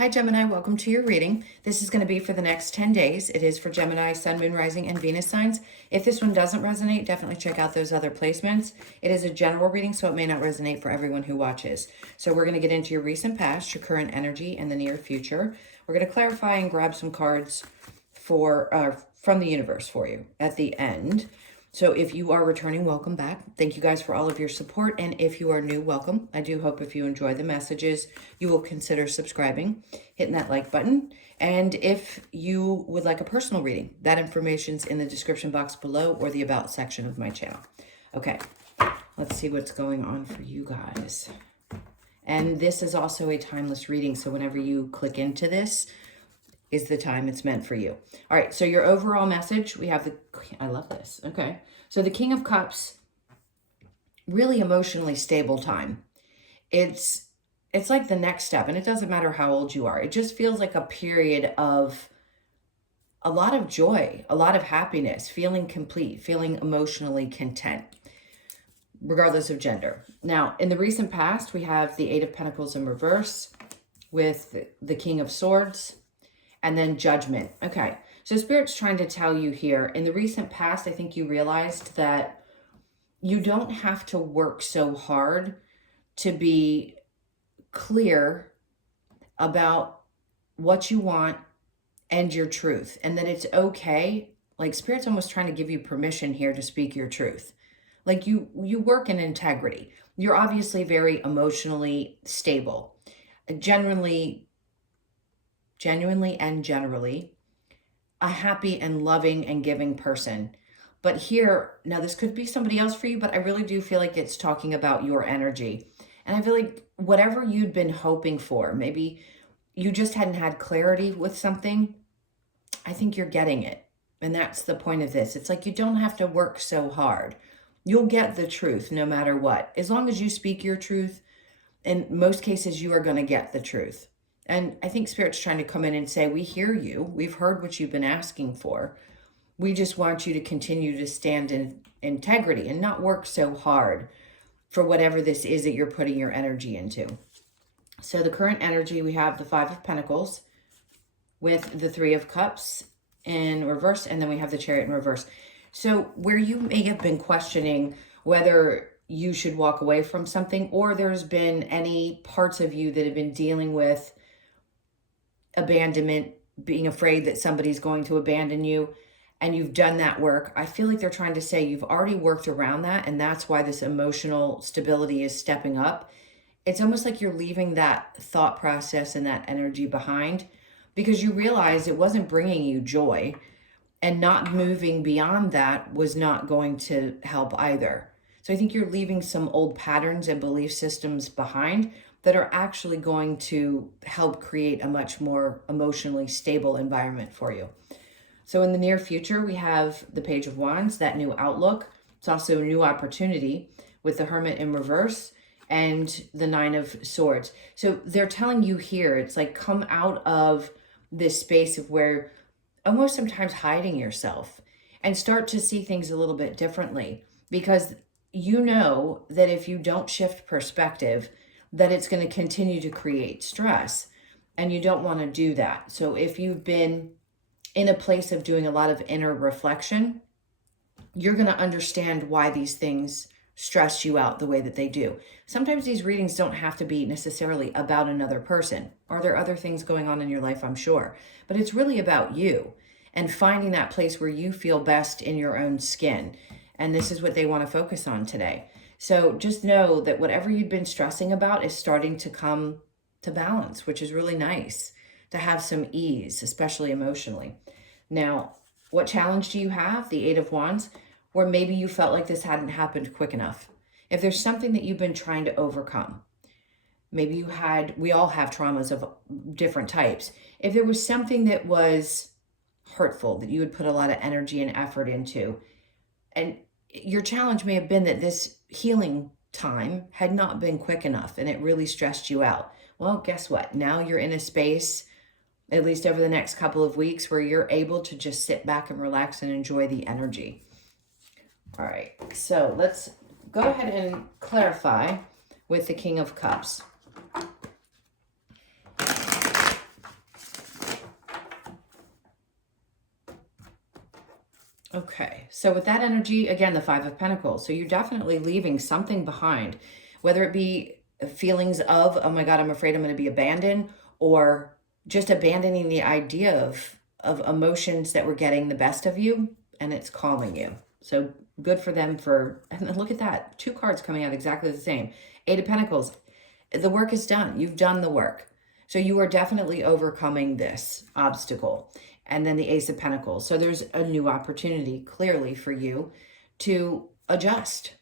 Hi Gemini, welcome to your reading. This is going to be for the next 10 days. It is for Gemini, Sun, Moon, Rising, and Venus signs. If this one doesn't resonate, definitely check out those other placements. It is a general reading, so it may not resonate for everyone who watches. So we're going to get into your recent past, your current energy, and the near future. We're going to clarify and grab some cards from the universe for you at the end. So if you are returning, welcome back. Thank you guys for all of your support. And if you are new, welcome. I do hope if you enjoy the messages, you will consider subscribing, hitting that like button. And if you would like a personal reading, that information's in the description box below or the about section of my channel. Okay, let's see what's going on for you guys. And this is also a timeless reading. So whenever you click into this, is the time it's meant for you. All right, so your overall message, we have I love this, okay. So the King of Cups, really emotionally stable time. It's like the next step, and it doesn't matter how old you are. It just feels like a period of a lot of joy, a lot of happiness, feeling complete, feeling emotionally content, regardless of gender. Now, in the recent past, we have the Eight of Pentacles in reverse with the King of Swords, and then Judgment. Okay, so Spirit's trying to tell you here, in the recent past, I think you realized that you don't have to work so hard to be clear about what you want and your truth, and that it's okay. Like Spirit's almost trying to give you permission here to speak your truth. Like you work in integrity. You're obviously very emotionally stable. Genuinely and generally a happy and loving and giving person. But here, now this could be somebody else for you, but I really do feel like it's talking about your energy. And I feel like whatever you'd been hoping for, maybe you just hadn't had clarity with something, I think you're getting it. And that's the point of this. It's like you don't have to work so hard. You'll get the truth no matter what. As long as you speak your truth, in most cases, you are going to get the truth. And I think Spirit's trying to come in and say, we hear you. We've heard what you've been asking for. We just want you to continue to stand in integrity and not work so hard for whatever this is that you're putting your energy into. So the current energy, we have the Five of Pentacles with the Three of Cups in reverse, and then we have the Chariot in reverse. So where you may have been questioning whether you should walk away from something, or there's been any parts of you that have been dealing with abandonment, being afraid that somebody's going to abandon you, and you've done that work, I feel like they're trying to say you've already worked around that, and that's why this emotional stability is stepping up. It's almost like you're leaving that thought process and that energy behind because you realize it wasn't bringing you joy, and not moving beyond that was not going to help either. So I think you're leaving some old patterns and belief systems behind that are actually going to help create a much more emotionally stable environment for you. So in the near future, we have the Page of Wands, that new outlook. It's also a new opportunity with the Hermit in reverse and the Nine of Swords. So they're telling you here, it's like come out of this space of where almost sometimes hiding yourself and start to see things a little bit differently, because you know that if you don't shift perspective, that it's going to continue to create stress, and you don't want to do that. So if you've been in a place of doing a lot of inner reflection, you're going to understand why these things stress you out the way that they do. Sometimes these readings don't have to be necessarily about another person. Are there other things going on in your life? I'm sure. But it's really about you and finding that place where you feel best in your own skin. And this is what they want to focus on today. So just know that whatever you've been stressing about is starting to come to balance, which is really nice to have some ease, especially emotionally. Now, what challenge do you have? The Eight of Wands, where maybe you felt like this hadn't happened quick enough. If there's something that you've been trying to overcome, maybe we all have traumas of different types. If there was something that was hurtful, that you would put a lot of energy and effort into, and your challenge may have been that this healing time had not been quick enough and it really stressed you out. Well, guess what? Now you're in a space, at least over the next couple of weeks, where you're able to just sit back and relax and enjoy the energy. All right, so let's go ahead and clarify with the King of Cups. Okay, so with that energy, again, the Five of Pentacles. So you're definitely leaving something behind, whether it be feelings of, oh my God, I'm afraid I'm going to be abandoned, or just abandoning the idea of emotions that were getting the best of you, and it's calming you. So good for them for, and then look at that, two cards coming out exactly the same. Eight of Pentacles, the work is done. You've done the work. So you are definitely overcoming this obstacle. And then the Ace of Pentacles. So there's a new opportunity clearly for you to adjust.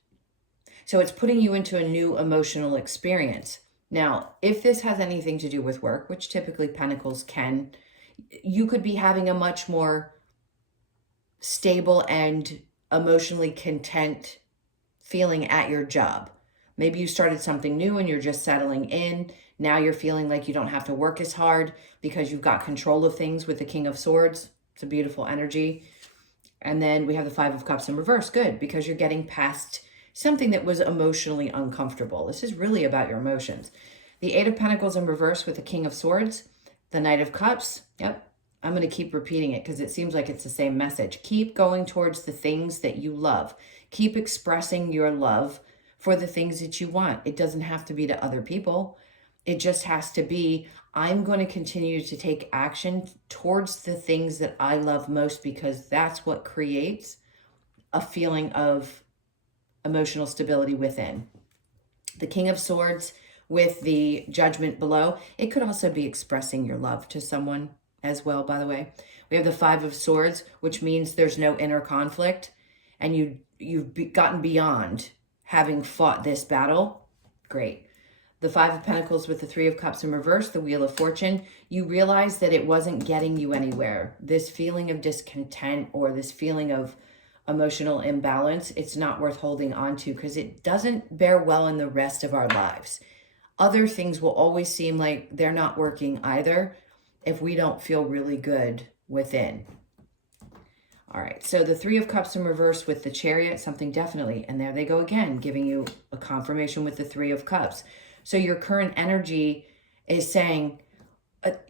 So it's putting you into a new emotional experience. Now, if this has anything to do with work, which typically Pentacles can, you could be having a much more stable and emotionally content feeling at your job. Maybe you started something new and you're just settling in. Now you're feeling like you don't have to work as hard because you've got control of things with the King of Swords. It's a beautiful energy. And then we have the Five of Cups in reverse. Good, because you're getting past something that was emotionally uncomfortable. This is really about your emotions. The Eight of Pentacles in reverse with the King of Swords. The Knight of Cups. Yep, I'm going to keep repeating it because it seems like it's the same message. Keep going towards the things that you love. Keep expressing your love for the things that you want. It doesn't have to be to other people. It just has to be, I'm going to continue to take action towards the things that I love most because that's what creates a feeling of emotional stability within. The King of Swords with the Judgment below. It could also be expressing your love to someone as well, by the way. We have the Five of Swords, which means there's no inner conflict and you've gotten beyond having fought this battle. Great. The Five of Pentacles with the Three of Cups in reverse, the Wheel of Fortune. You realize that it wasn't getting you anywhere. This feeling of discontent or this feeling of emotional imbalance, it's not worth holding on to because it doesn't bear well in the rest of our lives. Other things will always seem like they're not working either if we don't feel really good within. All right, so the Three of Cups in reverse with the Chariot, something definitely, and there they go again, giving you a confirmation with the Three of Cups. So your current energy is saying,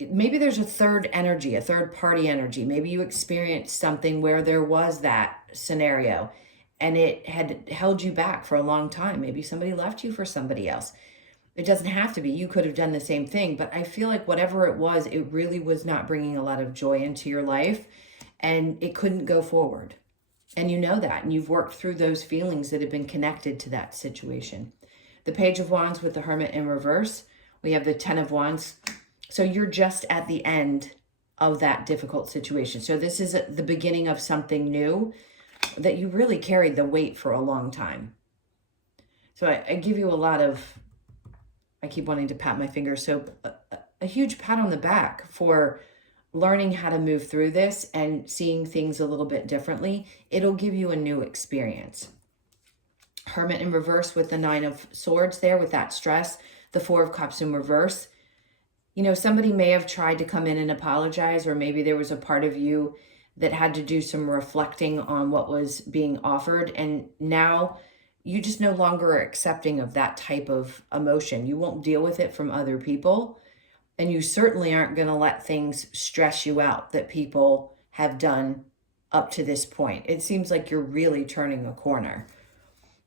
maybe there's a third energy, a third party energy. Maybe you experienced something where there was that scenario and it had held you back for a long time. Maybe somebody left you for somebody else. It doesn't have to be. You could have done the same thing, but I feel like whatever it was, it really was not bringing a lot of joy into your life and it couldn't go forward. And you know that, and you've worked through those feelings that have been connected to that situation. The Page of Wands with the Hermit in reverse. We have the Ten of Wands. So you're just at the end of that difficult situation. So this is the beginning of something new that you really carried the weight for a long time. So I give you a lot of, I keep wanting to pat my fingers. So a huge pat on the back for learning how to move through this and seeing things a little bit differently. It'll give you a new experience. Hermit in reverse with the Nine of Swords there with that stress. The Four of Cups in reverse. You know, somebody may have tried to come in and apologize, or maybe there was a part of you that had to do some reflecting on what was being offered. And now you just no longer are accepting of that type of emotion. You won't deal with it from other people. And you certainly aren't going to let things stress you out that people have done up to this point. It seems like you're really turning a corner.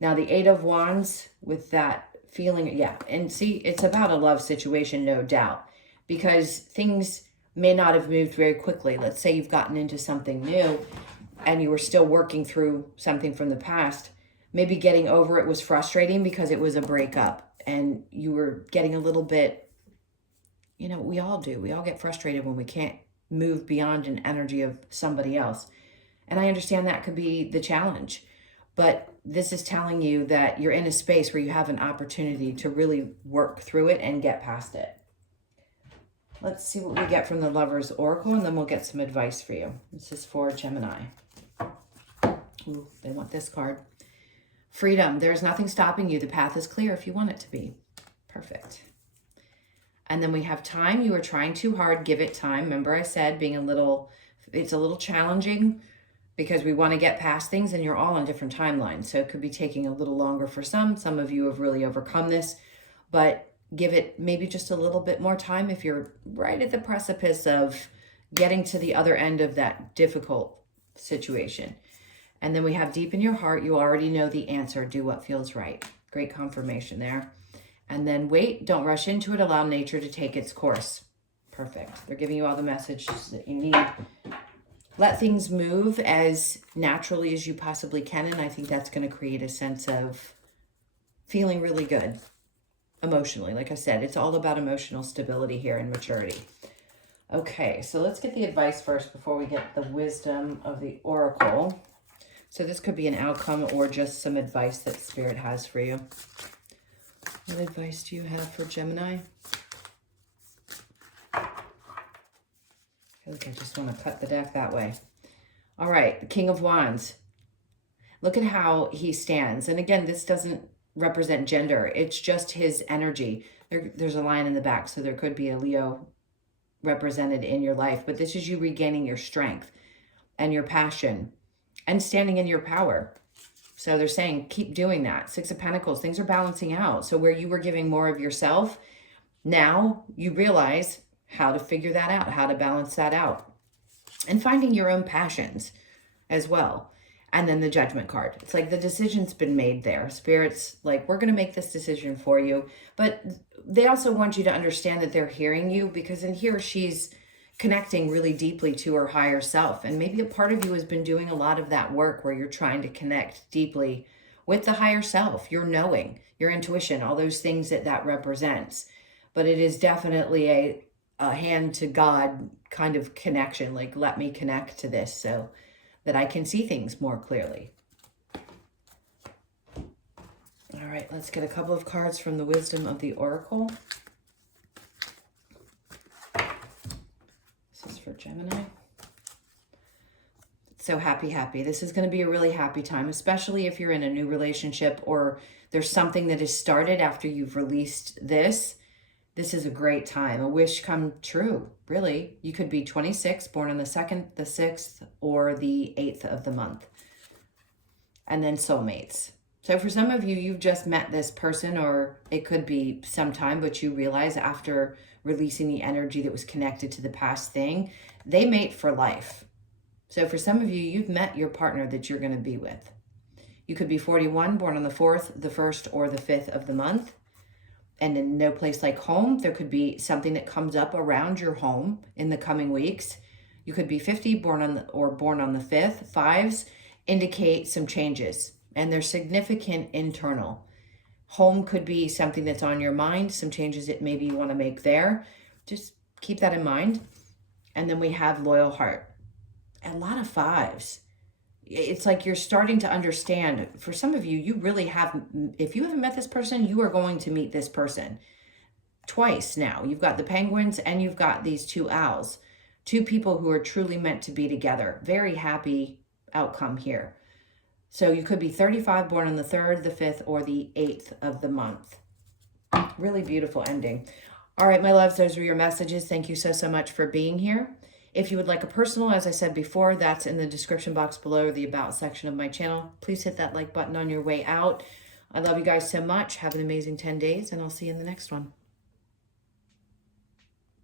Now, the Eight of Wands with that feeling, yeah. And see, it's about a love situation, no doubt, because things may not have moved very quickly. Let's say you've gotten into something new and you were still working through something from the past. Maybe getting over it was frustrating because it was a breakup and you were getting a little bit, you know, we all do. We all get frustrated when we can't move beyond an energy of somebody else. And I understand that could be the challenge. But this is telling you that you're in a space where you have an opportunity to really work through it and get past it. Let's see what we get from the Lover's Oracle, and then we'll get some advice for you. This is for Gemini. Ooh, they want this card. Freedom. There's nothing stopping you. The path is clear if you want it to be. Perfect. And then we have time. You are trying too hard. Give it time. Remember I said it's a little challenging because we want to get past things and you're all on different timelines. So it could be taking a little longer for some. Some of you have really overcome this, but give it maybe just a little bit more time if you're right at the precipice of getting to the other end of that difficult situation. And then we have deep in your heart, you already know the answer. Do what feels right. Great confirmation there. And then wait, don't rush into it. Allow nature to take its course. Perfect. They're giving you all the messages that you need. Let things move as naturally as you possibly can. And I think that's going to create a sense of feeling really good emotionally. Like I said, it's all about emotional stability here and maturity. Okay, so let's get the advice first before we get the wisdom of the oracle. So this could be an outcome or just some advice that Spirit has for you. What advice do you have for Gemini? I feel like I just want to cut the deck that way. All right, the King of Wands. Look at how he stands. And again, this doesn't represent gender. It's just his energy. There's a line in the back, so there could be a Leo represented in your life. But this is you regaining your strength and your passion and standing in your power. So they're saying, keep doing that. Six of Pentacles, things are balancing out. So where you were giving more of yourself, now you realize how to figure that out, how to balance that out. And finding your own passions as well. And then the Judgment card. It's like the decision's been made there. Spirit's like, we're going to make this decision for you. But they also want you to understand that they're hearing you, because in here she's connecting really deeply to her higher self. And maybe a part of you has been doing a lot of that work where you're trying to connect deeply with the higher self, your knowing, your intuition, all those things that represents. But it is definitely a hand to God kind of connection. Like, let me connect to this so that I can see things more clearly. All right, let's get a couple of cards from the wisdom of the oracle. This is for Gemini. So happy. This is going to be a really happy time, especially if you're in a new relationship or there's something that has started after you've released this. This is a great time. A wish come true, really. You could be 26, born on the 2nd, the 6th, or the 8th of the month. And then soulmates. So for some of you, you've just met this person, or it could be sometime, but you realize after releasing the energy that was connected to the past thing, they mate for life. So for some of you, you've met your partner that you're going to be with. You could be 41, born on the 4th, the 1st, or the 5th of the month. And in no place like home, there could be something that comes up around your home in the coming weeks. You could be 50, born on the 5th. Fives indicate some changes, and they're significant internal. Home could be something that's on your mind, some changes that maybe you want to make there. Just keep that in mind. And then we have loyal heart. A lot of fives. It's like you're starting to understand. For some of you, you really have, if you haven't met this person, you are going to meet this person twice now. You've got the penguins and you've got these two owls. Two people who are truly meant to be together. Very happy outcome here. So you could be 35, born on the 3rd, the 5th, or the 8th of the month. Really beautiful ending. All right, my loves, those were your messages. Thank you so much for being here. If you would like a personal, as I said before, that's in the description box below, the About section of my channel. Please hit that like button on your way out. I love you guys so much. Have an amazing 10 days, and I'll see you in the next one.